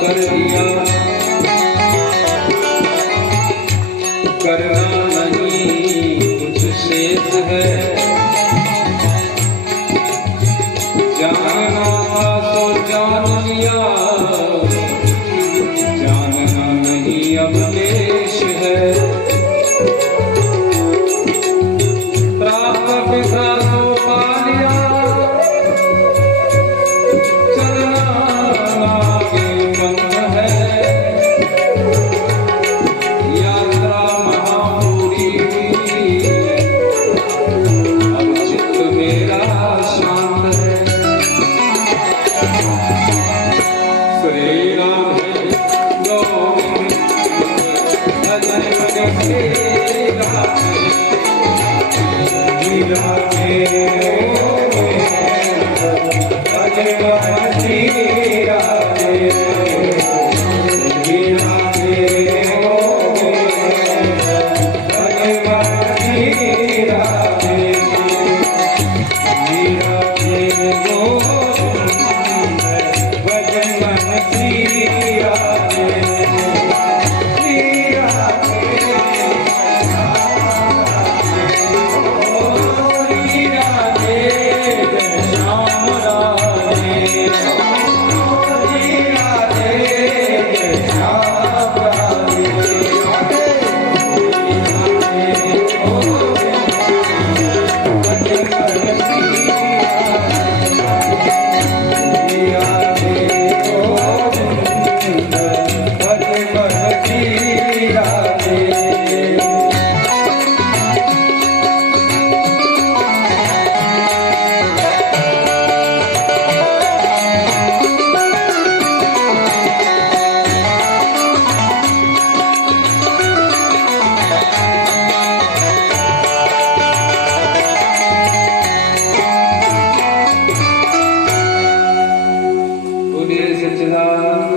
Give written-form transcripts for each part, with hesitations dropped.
कर दिया करना नहीं कुछ शेष है, जानना था तो जान लिया, जानना नहीं अब देश है। प्राप्त पिता को पा लिया, चलना आगे बंद है, यात्रा महापूरी हुई, अब चित्त मेरा शांत है। श्री राम है गोविंद भजन भजन श्री राम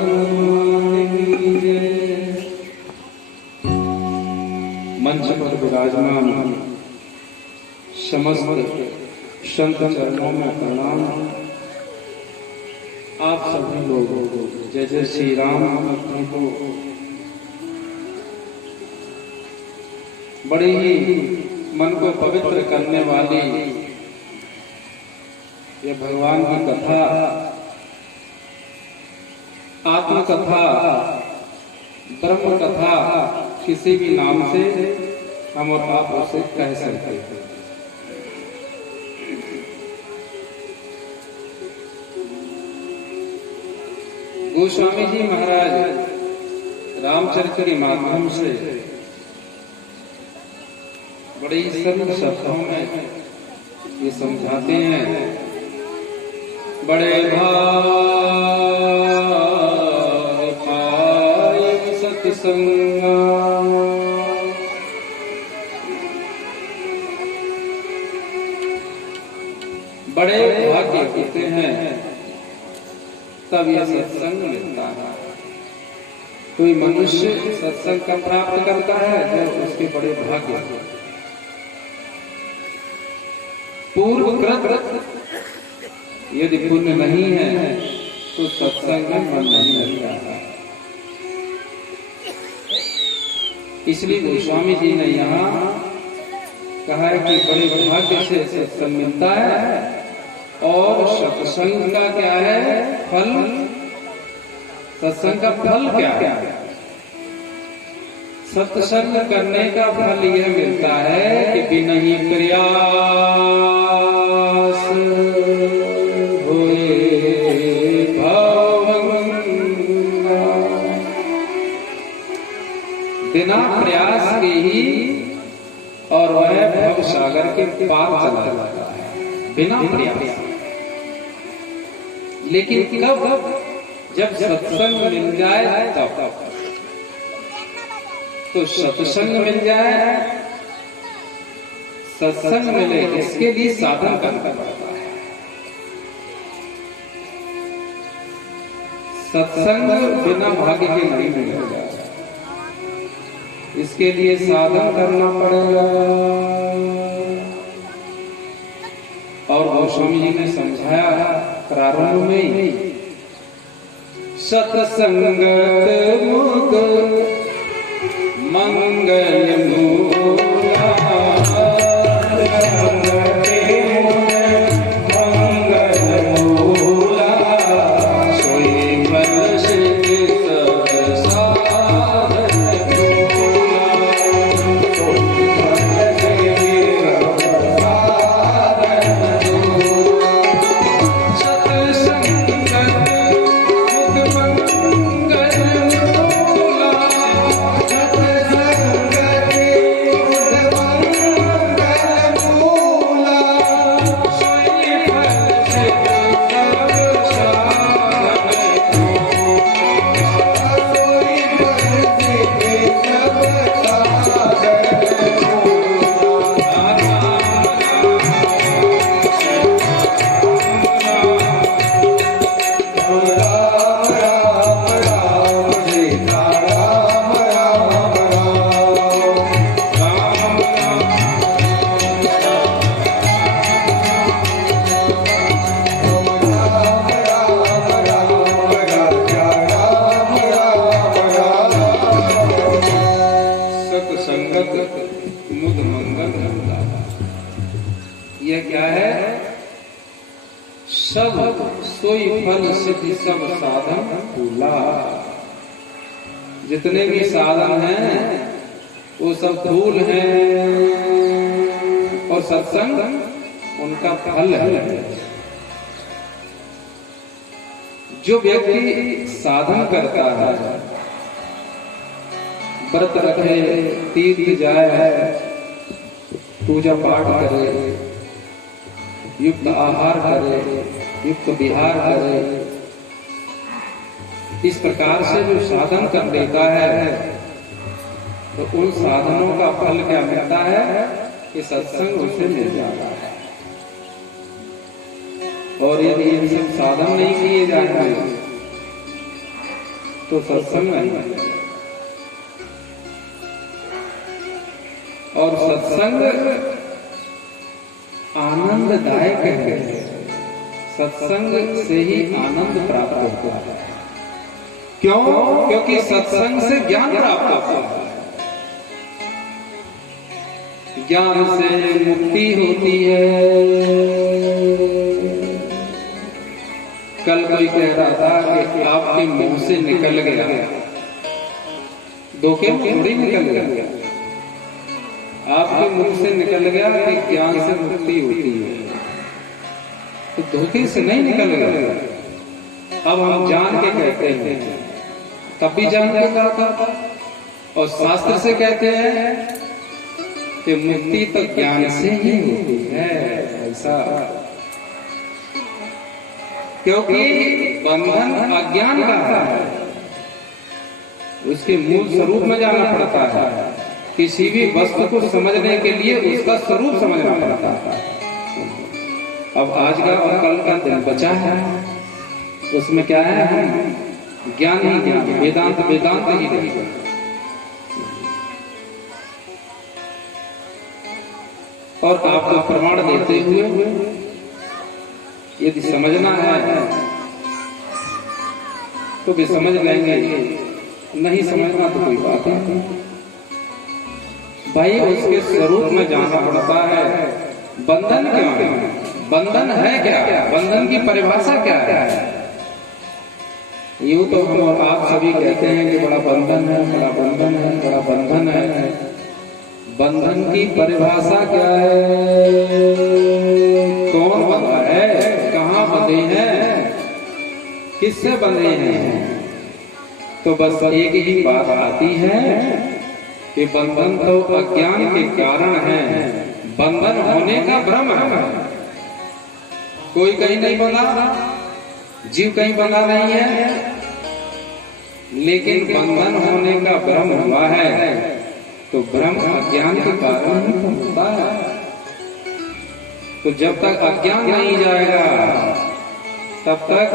मंच पर विराजमान समस्त संत चरणों में प्रणाम। आप सभी लोगों को जय जय श्री राम भक्तों को बड़ी ही मन को पवित्र करने वाली ये भगवान की कथा, आत्मकथा, ब्रह्म कथा, किसी भी नाम से हम और आप उसे कह सकते हैं। गोस्वामी जी महाराज रामचरित्र के माध्यम से बड़े ही सरल शब्दों में ये समझाते हैं, बड़े भाई सत्संगा, बड़े भाग्य होते हैं तब यह सत्संग मिलता है। कोई मनुष्य सत्संग का प्राप्त करता है जो उसके बड़े भाग्य। पूर्व कृत यदि पुण्य नहीं है तो सत्संग में मन नहीं लगता है। इसलिए गोस्वामी जी ने यहाँ कहा है कि बड़े भाग्य से सत्संग मिलता है। और सत्संग का क्या है फल? सत्संग का फल क्या है? सत्संग करने का फल यह मिलता है कि बिना ही प्रयास होए भवंगा, बिना प्रयास के ही और वह भव सागर के पार चला जाता है बिना प्रयास। लेकिन कब? जब सत्संग मिल जाए तब। तो सत्संग मिल जाए, सत्संग मिले, इसके लिए साधन करना पड़ता है। सत्संग बिना भाग्य के नहीं मिलेगा, इसके लिए साधन करना पड़ेगा। और गोस्वामी जी ने समझाया प्रारंभ में ही, सत्संगत मुक्त मंगल मूला, मंगल मूला, सोई फल सिद्ध सब साधन मूला, सोई फल सिद्ध सब साधन मूला, सत्संगत मुक्त मंगल मूला, यह क्या है? सब सोई फल सिद्धि सब साधन फूला। जितने भी साधन हैं वो सब फूल हैं और सत्संग उनका फल है। जो व्यक्ति साधन करता है, व्रत रखे, तीर्थ जाए, पूजा पाठ करे, युक्त आहार करे, युक्त विहार करे, इस प्रकार से जो साधन कर लेता है तो उन साधनों का फल क्या मिलता है कि सत्संग उसे मिल जाता है। और यदि ये सब साधन नहीं किए जाते तो सत्संग नहीं मिलेगा। और सत्संग आनंददायक है, सत्संग से ही आनंद प्राप्त होता है। क्यों? क्योंकि सत्संग से ज्ञान प्राप्त होता है, ज्ञान से मुक्ति होती है। कल कोई कह रहा था कि आपके मुंह से निकल गया, धोखे में थोड़ी निकल गया, आपके मुख से निकल गया कि ज्ञान से मुक्ति होती है, तो धोखे से नहीं निकल गया। अब हम जान के कहते हैं, तब भी जान के कहा था, और शास्त्र से कहते हैं कि मुक्ति तो ज्ञान से ही होती है। ऐसा क्योंकि बंधन अज्ञान का है, उसके मूल स्वरूप में जाना पड़ता है। किसी भी वस्तु को समझने के लिए उसका स्वरूप समझना पड़ता है। अब आज का और कल का दिन बचा है, उसमें क्या है? ज्ञान ही ज्ञान, वेदांत वेदांत ही रहेगा। और आपको प्रमाण देते हुए यदि समझना है तो भी समझ लेंगे, नहीं समझना तो कोई बात नहीं। भाई उसके स्वरूप में जाना पड़ता है। बंधन क्यों है? बंधन है क्या? बंधन की परिभाषा क्या है? यूं तो हम और आप सभी कहते हैं कि बड़ा बंधन है, बड़ा बंधन है, बड़ा बंधन है। बंधन की परिभाषा क्या है? कौन बंधा है? कहाँ बंधे हैं? किससे बंधे हैं? तो बस एक ही बात आती है कि बंधन तो अज्ञान के कारण है। बंधन होने का भ्रम है। कोई कहीं नहीं बंधा, जीव कहीं बंधा नहीं है, लेकिन बंधन होने का भ्रम हुआ है। तो भ्रम अज्ञान के कारण ही होता है। तो जब तक अज्ञान नहीं जाएगा तब तक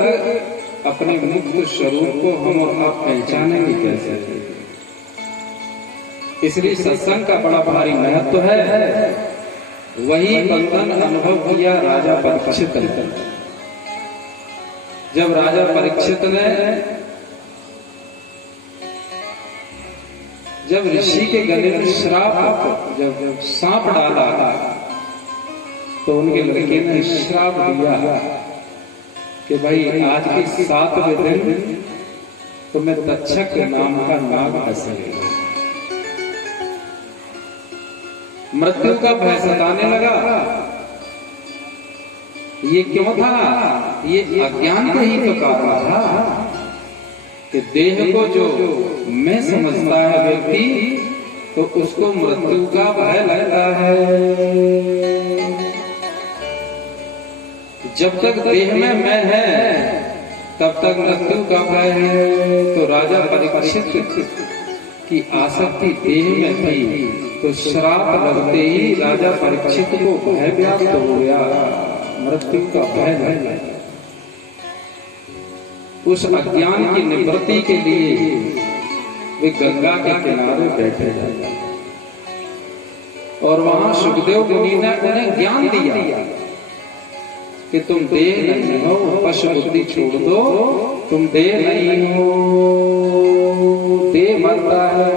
अपने मुक्त स्वरूप को हम और आप पहचानेंगे कैसे? इसलिए सत्संग का बड़ा भारी महत्व है। वही बंधन अनुभव किया राजा परीक्षित ने। जब राजा परीक्षित ने जब ऋषि के गले में श्राप, जब सांप डाला तो उनके लड़के ने श्राप दिया कि भाई आज के 7वें दिन तुम्हें तक्षक नाम का नाग डसेगा। मृत्यु का भय सताने लगा। ये क्यों था? ये अज्ञान का ही तो कारण था कि देह को जो मैं समझता है व्यक्ति, तो उसको मृत्यु का भय लगता है। जब तक देह में मैं है तब तक मृत्यु का भय है। तो राजा परीक्षित की आसक्ति देह में थी, तो श्राप लगते ही राजा परीक्षित को भय व्याप्त हो गया, मृत्यु का भय है। उस अज्ञान की निवृत्ति के लिए वे गंगा के किनारे बैठे रहे और वहां सुखदेव मुनि ने उन्हें ज्ञान दिया कि तुम देह नहीं हो, पशु बुद्धि छोड़ दो, तुम देह नहीं हो, देह मरता है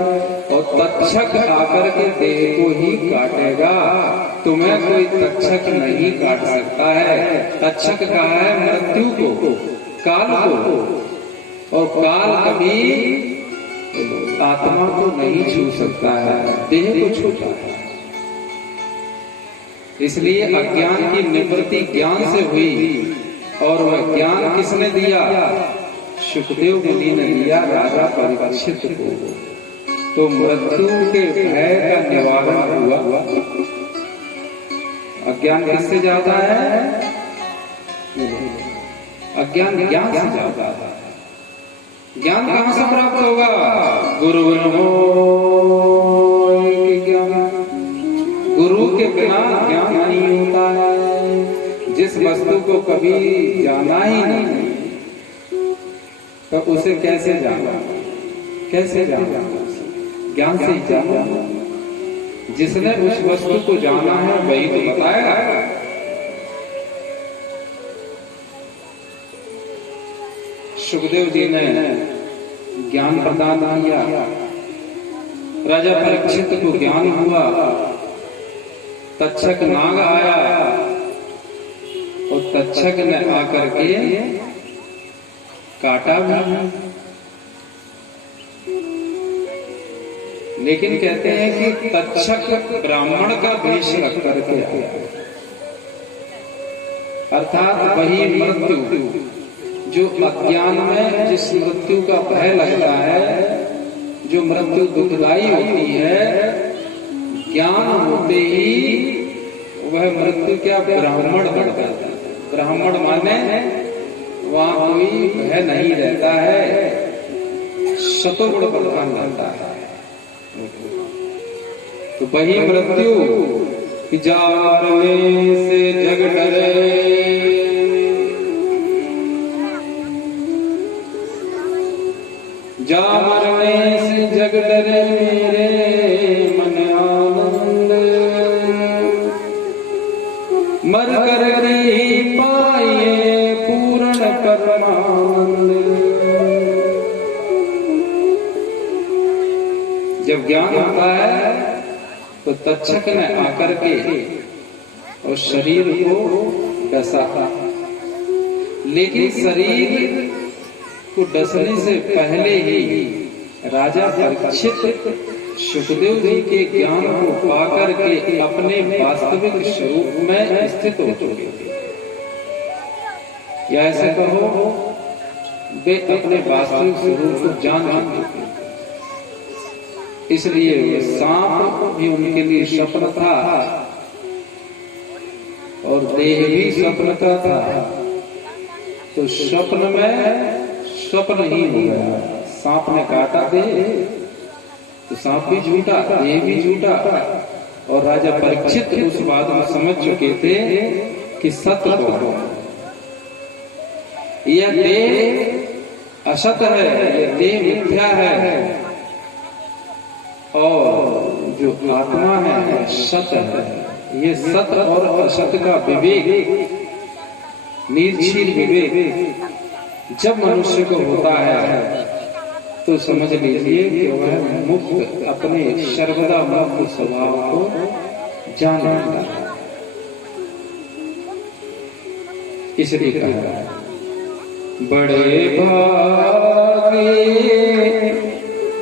और तक्षक आकर के देह को ही काटेगा। तुम्हें कोई तक्षक नहीं काट सकता है। तक्षक का है मृत्यु को, काल को, और काल कभी आत्मा को नहीं छू सकता है, देह को छूता है। इसलिए अज्ञान की निवृत्ति ज्ञान से हुई, और वह ज्ञान किसने दिया? सुखदेव मुनि ने दिया राजा परीक्षित को। तो मृत्यु के भय का निवारण हुआ। अज्ञान किससे जाता है? अज्ञान ज्ञान से जाता है। ज्ञान कहां से प्राप्त होगा? गुरु गुरु के बिना ज्ञान नहीं होता है। जिस वस्तु को कभी जाना ही नहीं तो उसे कैसे जाना? कैसे जाना? ज्ञान से ही जाना। जिसने उस वस्तु को जाना है वही तो बताएगा। सुखदेव जी ने ज्ञान प्रदान किया, राजा परीक्षित को ज्ञान हुआ। तक्षक नाग आया और तक्षक ने आकर के काटा भी। लेकिन कहते हैं कि तक्षक ब्राह्मण का वेश रख करके आया, अर्थात वही मृत्यु जो अज्ञान में जिस मृत्यु का भय लगता है, जो मृत्यु दुखदाई होती है, ज्ञान होते ही वह मृत्यु क्या ब्राह्मण बन जाता है। ब्राह्मण माने वहां कोई भय नहीं रहता है, शतुगुण प्रधान रहता है। तो वही मृत्यु जार में से जग डरे, जा मरने से जग डरे मेरे मन आनंद, मर कर नहीं पाए जब ज्ञान होता है तो तक्षक ने आकर के और शरीर को डसा, लेकिन शरीर को डसने से पहले ही राजा परीक्षित सुखदेव जी के ज्ञान को पाकर के अपने वास्तविक स्वरूप में स्थित हो चुके थे, या ऐसे कहो वे अपने वास्तविक स्वरूप को जान चुके थे। इसलिए सांप भी उनके लिए स्वप्न था और देह भी स्वप्न का था। तो स्वप्न में स्वप्न ही हो गया। सांप ने काटा दे तो सांप भी झूठा, देह भी झूठा। और राजा परीक्षित उस बात को समझ चुके थे कि सत्य हो, यह देह असत है, यह देह मिथ्या है और जो आत्मा है सत्य है। ये सत्य और असत्य का विवेक, निर्शील विवेक जब मनुष्य को होता है तो समझ लीजिए कि वह मुक्त, अपने सर्वदा मुक्त स्वभाव को जान लेता है। इसलिए कहा बड़े भागे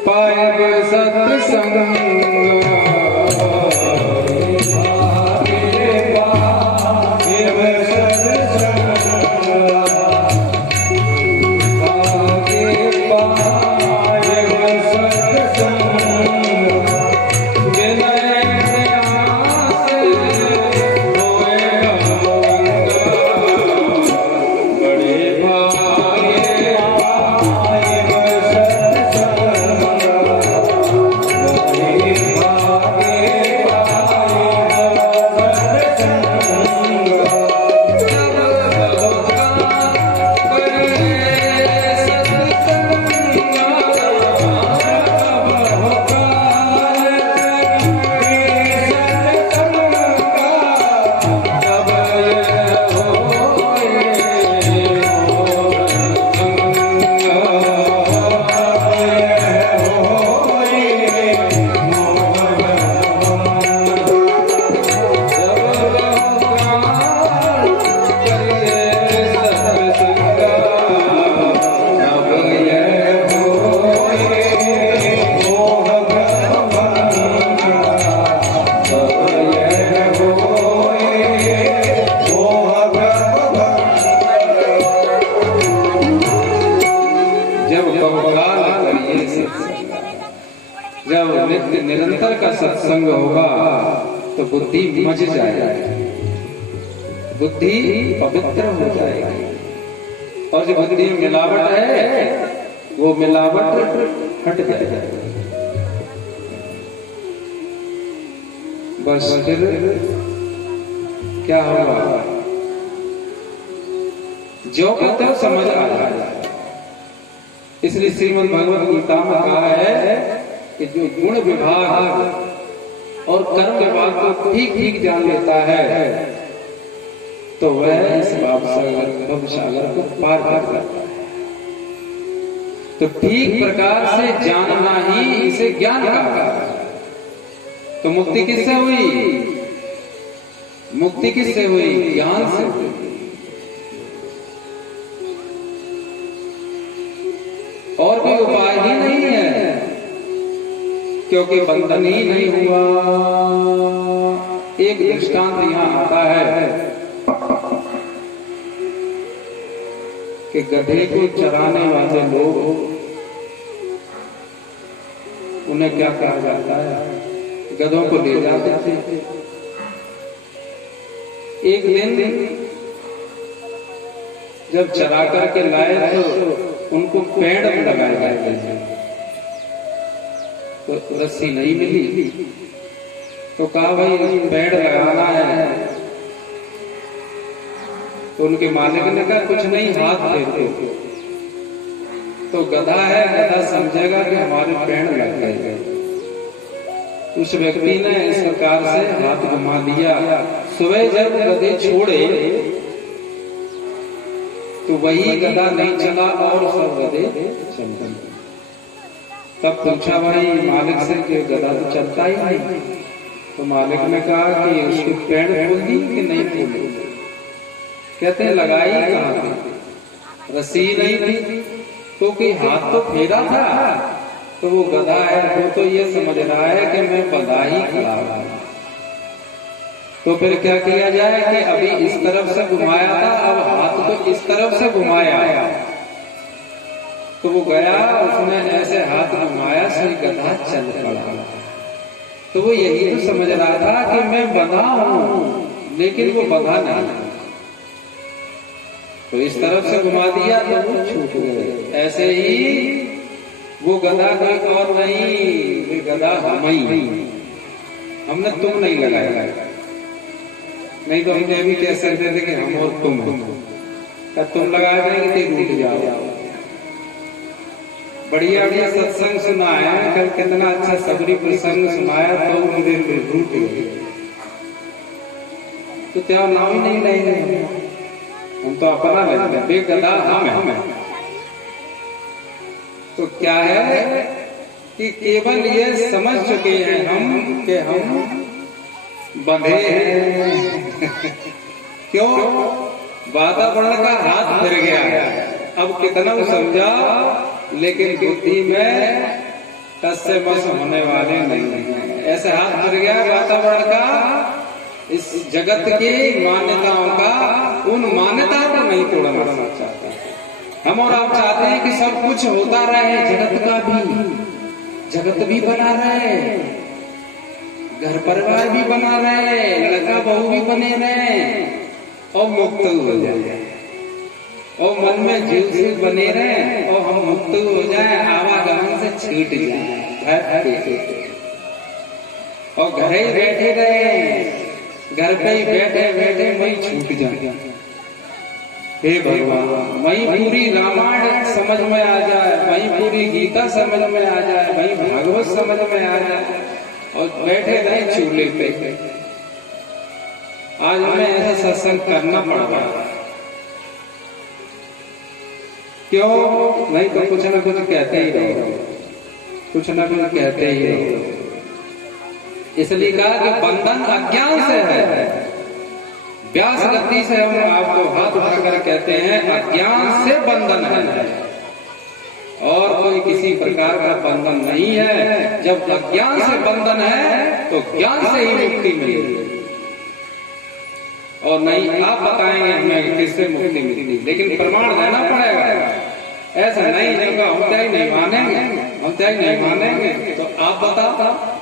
पाए सत्संग, जब नित्य निरंतर का सत्संग होगा तो बुद्धि मज जाएगी, बुद्धि पवित्र हो जाएगी। और जो बुद्धि में मिलावट है वो मिलावट हट जाएगी। बस फिर क्या होगा, जो कहते हो समझ आ जाएगा। इसलिए श्रीमद् भगवद गीता में कहा है कि जो गुण विभाग और कर्म विभाग को ठीक ठीक जान लेता है तो वह इस भव सागर को पार कर जाता है। तो ठीक प्रकार से जानना ही इसे ज्ञान कहा। तो मुक्ति किससे हुई? मुक्ति किससे हुई? ज्ञान से हुई। और कोई उपाय ही नहीं है, क्योंकि बंधन ही नहीं हुआ। एक दृष्टांत यहां आता है कि गधे को चराने वाले लोग, उन्हें क्या कहा जाता है, गधों को ले जाते थे। एक दिन जब चरा करके लाए तो उनको पेड़ में लगाए गए, तो रस्सी नहीं मिली। तो कहा भाई पेड़ लगाना है। तो उनके मालिक ने कहा कुछ नहीं, हाथ फेर दो। तो गधा है, गधा समझेगा कि हमारे पेड़ लग गए। उस व्यक्ति ने इस प्रकार से हाथ घुमा दिया। सुबह जब गधे छोड़े तो वही गधा नहीं चला और सब गधे चल गए। तब पूछा भाई मालिक से कि गधा तो चलता ही नहीं। तो मालिक ने कहा कि उसके पेड़ खोल दी कि नहीं खोली। कहते हैं लगाई कहाँ थी, रस्सी नहीं थी, तो कि हाथ तो फेरा था। तो वो गधा है वो तो ये समझ रहा है कि मैं बंधा ही खड़ा हूं। तो फिर क्या किया जाए कि अभी इस तरफ से घुमाया था, अब हाथ तो इस तरफ से घुमाया। तो वो गया, उसने ऐसे हाथ घुमाया, सही गधा चल पड़ा। तो वो यही तो समझ रहा था कि मैं बंधा हूं, लेकिन वो बंधा नहीं। तो इस तरफ से घुमा दिया तो वो छूट गए। ऐसे ही वो गधा कोई और नहीं, वो गधा हम ही, हमने तुम नहीं लगाया। नहीं तो हमने भी कह सकते थे कि हम और तुम तब तुम लगा देंगे कि रूठ जाओ। बढ़िया बढ़िया सत्संग सुना है, कल कितना अच्छा सबरी प्रसंग सुनाया, तो मुझे रूठ गई। तो क्या नाम ही नहीं लेंगे, हम तो अपना लेते हैं, बेगदा हम है। तो क्या है कि केवल ये समझ चुके हैं हम कि हम बंधे हैं। क्यों? वातावरण का हाथ फिर गया। अब कितना समझा, लेकिन बुद्धि में टस से मस होने वाले नहीं। ऐसे हाथ फिर गया वातावरण का, इस जगत की मान्यताओं का, उन मान्यताओं को नहीं तोड़ना चाहता। हम और आप चाहते हैं कि सब कुछ होता रहे, जगत का भी, जगत भी बना रहे, घर परिवार भी बना रहे, लड़का बहू भी बने रहे, और मुक्त हो जाए, और मन में जीव से बने रहे, और हम मुक्त हो जाए, आवागमन से छूट जाए, और घर ही बैठे रहे, घर पे ही बैठे बैठे वही छूट जाए। हे भगवान, वही पूरी रामायण समझ में आ जाए, वही पूरी गीता समझ में आ जाए, वही भागवत समझ में आ जाए, और बैठे रहे चूल्हे पे। आज हमें ऐसा सत्संग करना पड़ रहा है। क्यों? नहीं तो कुछ ना कुछ कहते ही रहो, कुछ ना कुछ कहते ही रहो। इसलिए कहा कि बंधन अज्ञान से है। व्यास गति से हम आपको हाथ उठाकर कहते हैं अज्ञान से बंधन है, और कोई किसी प्रकार का बंधन नहीं है। जब अज्ञान से बंधन है तो ज्ञान से ही मुक्ति मिलेगी। और नहीं आप बताएंगे हमें किससे मुक्ति मिलेगी, लेकिन प्रमाण देना पड़ेगा। ऐसा नहीं जब हम तय नहीं मानेंगे, हम तय नहीं मानेंगे, तो आप बताओ।